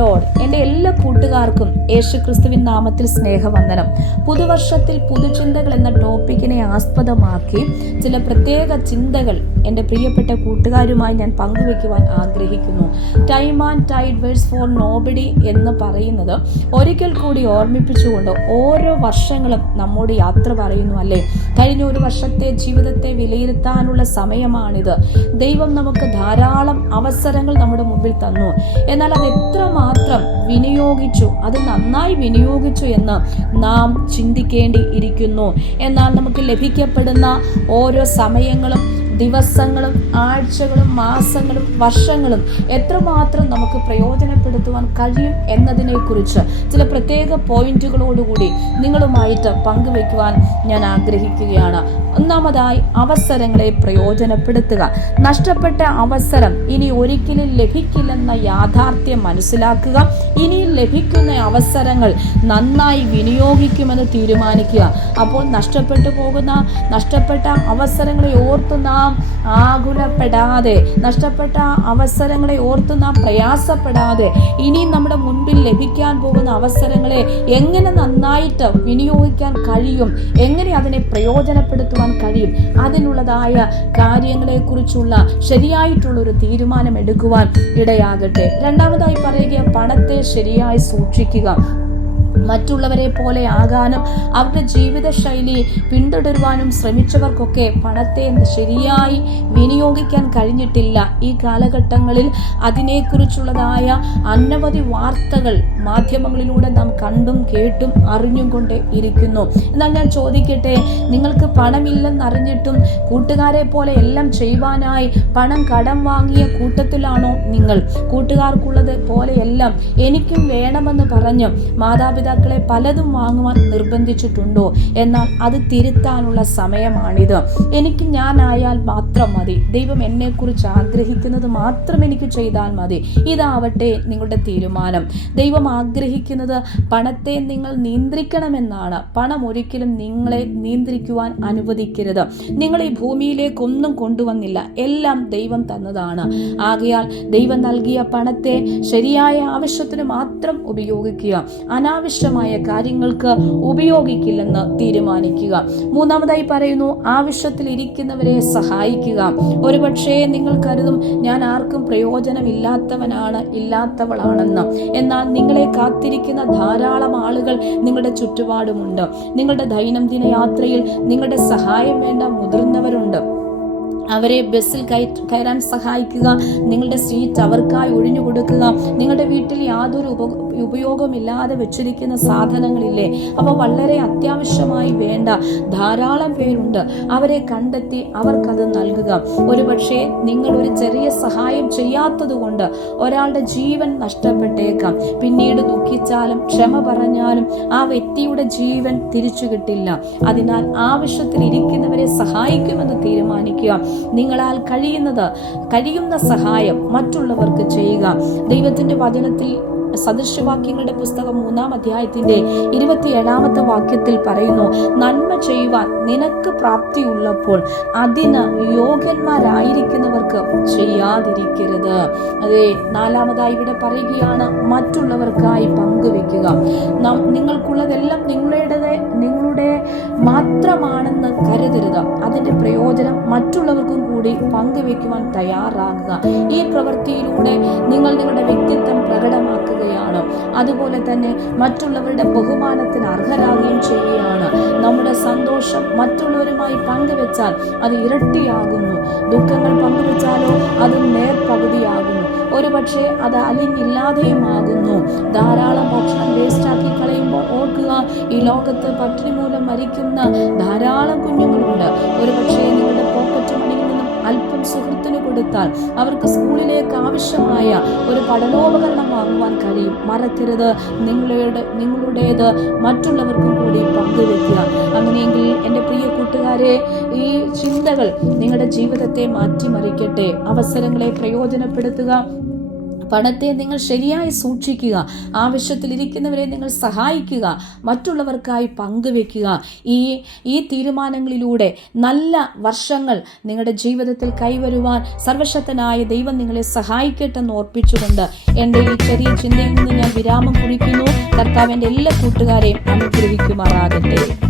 Lord. എൻ്റെ എല്ലാ കൂട്ടുകാർക്കും യേശുക്രിസ്തുവിൻ നാമത്തിൽ സ്നേഹവന്ദനം. പുതുവർഷത്തിൽ പുതുചിന്തകൾ എന്ന ടോപ്പിക്കിനെ ആസ്പദമാക്കി ചില പ്രത്യേക ചിന്തകൾ എൻ്റെ പ്രിയപ്പെട്ട കൂട്ടുകാരുമായി ഞാൻ പങ്കുവെക്കുവാൻ ആഗ്രഹിക്കുന്നു. Time and tide waits for nobody എന്ന് പറയുന്നത് ഒരിക്കൽ കൂടി ഓർമ്മിപ്പിച്ചുകൊണ്ട് ഓരോ വർഷങ്ങളും നമ്മോട് യാത്ര പറയുന്നു അല്ലേ. കഴിഞ്ഞ ഒരു വർഷത്തെ ജീവിതത്തെ വിലയിരുത്താനുള്ള സമയമാണിത്. ദൈവം നമുക്ക് ധാരാളം അവസരങ്ങൾ നമ്മുടെ മുമ്പിൽ തന്നു. എന്നാൽ അത് എത്രമാത്രം വിനിയോഗിച്ചു, അത് നന്നായി വിനിയോഗിച്ചു എന്ന് നാം ചിന്തിക്കേണ്ടി ഇരിക്കുന്നു. എന്നാൽ നമുക്ക് ലഭിക്കപ്പെടുന്ന ഓരോ സമയങ്ങളും ദിവസങ്ങളും ആഴ്ചകളും മാസങ്ങളും വർഷങ്ങളും എത്രമാത്രം നമുക്ക് പ്രയോജനപ്പെടുത്തുവാൻ കഴിയും എന്നതിനെക്കുറിച്ച് ചില പ്രത്യേക പോയിന്റുകളോടുകൂടി നിങ്ങളുമായിട്ട് പങ്കുവെക്കുവാൻ ഞാൻ ആഗ്രഹിക്കുകയാണ്. ഒന്നാമതായി, അവസരങ്ങളെ പ്രയോജനപ്പെടുത്തുക. നഷ്ടപ്പെട്ട അവസരം ഇനി ഒരിക്കലും ലഭിക്കില്ലെന്ന യാഥാർത്ഥ്യം മനസ്സിലാക്കുക. ഇനിയും ലഭിക്കുന്ന അവസരങ്ങൾ നന്നായി വിനിയോഗിക്കുമെന്ന് തീരുമാനിക്കുക. അപ്പോൾ നഷ്ടപ്പെട്ട അവസരങ്ങളെ ഓർത്ത് നാം ആകുലപ്പെടാതെ, നഷ്ടപ്പെട്ട അവസരങ്ങളെ ഓർത്ത് നാം പ്രയാസപ്പെടാതെ, ഇനിയും നമ്മുടെ മുൻപിൽ ലഭിക്കാൻ പോകുന്ന അവസരങ്ങളെ എങ്ങനെ നന്നായിട്ട് വിനിയോഗിക്കാൻ കഴിയും, എങ്ങനെ അതിനെ പ്രയോജനപ്പെടുത്തുവാൻ കഴിയും, അതിനുള്ളതായ കാര്യങ്ങളെ കുറിച്ചുള്ള ശരിയായിട്ടുള്ളൊരു തീരുമാനം എടുക്കുവാൻ ഇടയാകട്ടെ. രണ്ടാമതായി പറയുക, പണത്തെ ശരിയായി സൂക്ഷിക്കുക. മറ്റുള്ളവരെ പോലെ ആകാനും അവരുടെ ജീവിതശൈലി പിന്തുടരുവാനും ശ്രമിച്ചവർക്കൊക്കെ പണത്തെ ശരിയായി വിനിയോഗിക്കാൻ കഴിഞ്ഞിട്ടില്ല. ഈ കാലഘട്ടങ്ങളിൽ അതിനെക്കുറിച്ചുള്ളതായ അനവധി വാർത്തകൾ മാധ്യമങ്ങളിലൂടെ നാം കണ്ടും കേട്ടും അറിഞ്ഞും കൊണ്ട് ഇരിക്കുന്നു. എന്നാൽ ഞാൻ ചോദിക്കട്ടെ, നിങ്ങൾക്ക് പണമില്ലെന്നറിഞ്ഞിട്ടും കൂട്ടുകാരെ പോലെ എല്ലാം ചെയ്യുവാനായി പണം കടം വാങ്ങിയ കൂട്ടത്തിലാണോ നിങ്ങൾ? കൂട്ടുകാർക്കുള്ളത് പോലെയെല്ലാം എനിക്കും വേണമെന്ന് പറഞ്ഞ് മാതാപിതാക്കളെ പലതും വാങ്ങുവാൻ നിർബന്ധിച്ചിട്ടുണ്ടോ? എന്നാൽ അത് തിരുത്താനുള്ള സമയമാണിത്. എനിക്ക് ഞാനായാൽ മാത്രം മതി, ദൈവം എന്നെക്കുറിച്ച് ആഗ്രഹിക്കുന്നത് മാത്രം എനിക്ക് ചെയ്താൽ മതി, ഇതാവട്ടെ നിങ്ങളുടെ തീരുമാനം. ദൈവം ആഗ്രഹിക്കുന്നത് പണത്തെ നിങ്ങൾ നിയന്ത്രിക്കണമെന്നാണ്. പണം ഒരിക്കലും നിങ്ങളെ നിയന്ത്രിക്കുവാൻ അനുവദിക്കരുത്. നിങ്ങൾ ഈ ഭൂമിയിലേക്കൊന്നും കൊണ്ടുവന്നില്ല, എല്ലാം ദൈവം തന്നതാണ്. ആകയാൽ ദൈവം നൽകിയ പണത്തെ ശരിയായ ആവശ്യത്തിന് മാത്രം ഉപയോഗിക്കുക. അനാവശ്യമായ കാര്യങ്ങൾക്ക് ഉപയോഗിക്കില്ലെന്ന് തീരുമാനിക്കുക. മൂന്നാമതായി പറയുന്നു, ആവശ്യത്തിൽ ഇരിക്കുന്നവരെ സഹായിക്കുക. ഒരുപക്ഷേ നിങ്ങൾ കരുതും, ഞാൻ ആർക്കും പ്രയോജനമില്ലാത്തവനാണ്, ഇല്ലാത്തവളാണെന്ന്. എന്നാൽ നിങ്ങളെ കാത്തിരിക്കുന്ന ധാരാളം ആളുകൾ നിങ്ങളുടെ ചുറ്റുപാടുമുണ്ട്. നിങ്ങളുടെ ദൈനംദിന യാത്രയിൽ നിങ്ങളുടെ സഹായം വേണ്ട മുതിർന്നവരുണ്ട്. അവരെ ബസ്സിൽ കയറാൻ സഹായിക്കുക. നിങ്ങളുടെ സീറ്റ് അവർക്കായി ഒഴിഞ്ഞു കൊടുക്കുക. നിങ്ങളുടെ വീട്ടിൽ യാതൊരു ഉപയോഗമില്ലാതെ വെച്ചിരിക്കുന്ന സാധനങ്ങളില്ലേ, അവ വളരെ അത്യാവശ്യമായി വേണ്ട ധാരാളം പേരുണ്ട്. അവരെ കണ്ടെത്തി അവർക്കത് നൽകുക. ഒരുപക്ഷെ നിങ്ങൾ ഒരു ചെറിയ സഹായം ചെയ്യാത്തത് കൊണ്ട് ഒരാളുടെ ജീവൻ നഷ്ടപ്പെട്ടേക്കാം. പിന്നീട് ദുഃഖിച്ചാലും ക്ഷമ പറഞ്ഞാലും ആ വ്യക്തിയുടെ ജീവൻ തിരിച്ചു കിട്ടില്ല. അതിനാൽ ആവശ്യത്തിൽ ഇരിക്കുന്നവരെ സഹായിക്കുമെന്ന് തീരുമാനിക്കുക. നിങ്ങളാൽ കഴിയുന്ന സഹായം മറ്റുള്ളവർക്ക് ചെയ്യുക. ദൈവത്തിന്റെ വചനത്തിൽ സദൃശവാക്യങ്ങളുടെ പുസ്തകം 3-ാം അധ്യായത്തിന്റെ 27-ാമത്തെ വാക്യത്തിൽ പറയുന്നു, നന്മ ചെയ്യുവാൻ നിനക്ക് പ്രാപ്തിയുള്ളപ്പോൾ അതിന് യോഗ്യന്മാരായിരിക്കുന്നവർക്ക് ചെയ്യാതിരിക്കരുത്. അതെ, 4-ാമതായി ഇവിടെ പറയുകയാണ്, മറ്റുള്ളവർക്കായി പങ്കുവെക്കുക. നിങ്ങൾക്കുള്ളതെല്ലാം നിങ്ങളുടെ മാത്രമാണെന്ന് കരുതരുത്. അതിന്റെ പ്രയോജനം മറ്റുള്ളവർക്കും കൂടി പങ്കുവെക്കുവാൻ തയ്യാറാകുക. ഈ പ്രവൃത്തിയിലൂടെ നിങ്ങൾ നിങ്ങളുടെ വ്യക്തിത്വം പ്രകടമാക്കുക. അതുപോലെ തന്നെ മറ്റുള്ളവരുടെ ബഹുമാനത്തിന് അർഹരാകുകയും ചെയ്യുകയാണ്. നമ്മുടെ സന്തോഷം മറ്റുള്ളവരുമായി പങ്കുവെച്ചാൽ അത് ഇരട്ടിയാകുന്നു. ദുഃഖങ്ങൾ പങ്കുവെച്ചാലോ അത് നേർപകുതിയാകുന്നു. ഒരുപക്ഷെ അത് അലിഞ്ഞില്ലാതെയും ആകുന്നു. ധാരാളം ഭക്ഷണം വേസ്റ്റാക്കി കളയുമ്പോൾ ഓർക്കുക, ഈ ലോകത്ത് പട്ടിണി മൂലം മരിക്കുന്ന ധാരാളം കുഞ്ഞുങ്ങളുണ്ട്. ഒരുപക്ഷെ നിങ്ങളുടെ പോക്കറ്റ് മണിയിൽ നിന്നും അല്പം സുഹൃത്തിന് കൊടുത്താൽ അവർക്ക് സ്കൂളിലേക്ക് ആവശ്യമായ ഒരു പഠനോപകരണം വാങ്ങുവാൻ കഴിയും. മറക്കരുത്, നിങ്ങളുടേത് മറ്റുള്ളവർക്കും കൂടി പങ്കുവെക്കുക. അങ്ങനെയെങ്കിൽ എൻ്റെ പ്രിയ കൂട്ടുകാരെ, ഈ ചിന്തകൾ നിങ്ങളുടെ ജീവിതത്തെ മാറ്റിമറിക്കട്ടെ. അവസരങ്ങളെ പ്രയോജനപ്പെടുത്തുക. പണത്തെ നിങ്ങൾ ശരിയായി സൂക്ഷിക്കുക. ആവശ്യത്തിലിരിക്കുന്നവരെ നിങ്ങൾ സഹായിക്കുക. മറ്റുള്ളവർക്കായി പങ്കുവെക്കുക. ഈ തീരുമാനങ്ങളിലൂടെ നല്ല വർഷങ്ങൾ നിങ്ങളുടെ ജീവിതത്തിൽ കൈവരുവാൻ സർവശക്തനായ ദൈവം നിങ്ങളെ സഹായിക്കട്ടെ എന്ന് ഓർപ്പിച്ചുകൊണ്ട് എൻ്റെ ഈ ചെറിയ ചിന്തയിൽ നിന്ന് ഞാൻ വിരാമം കുറിക്കുന്നു. കർത്താവിൻ്റെ എല്ലാ കൂട്ടുകാരെയും അനുഗ്രഹിക്കുമാറാകട്ടെ.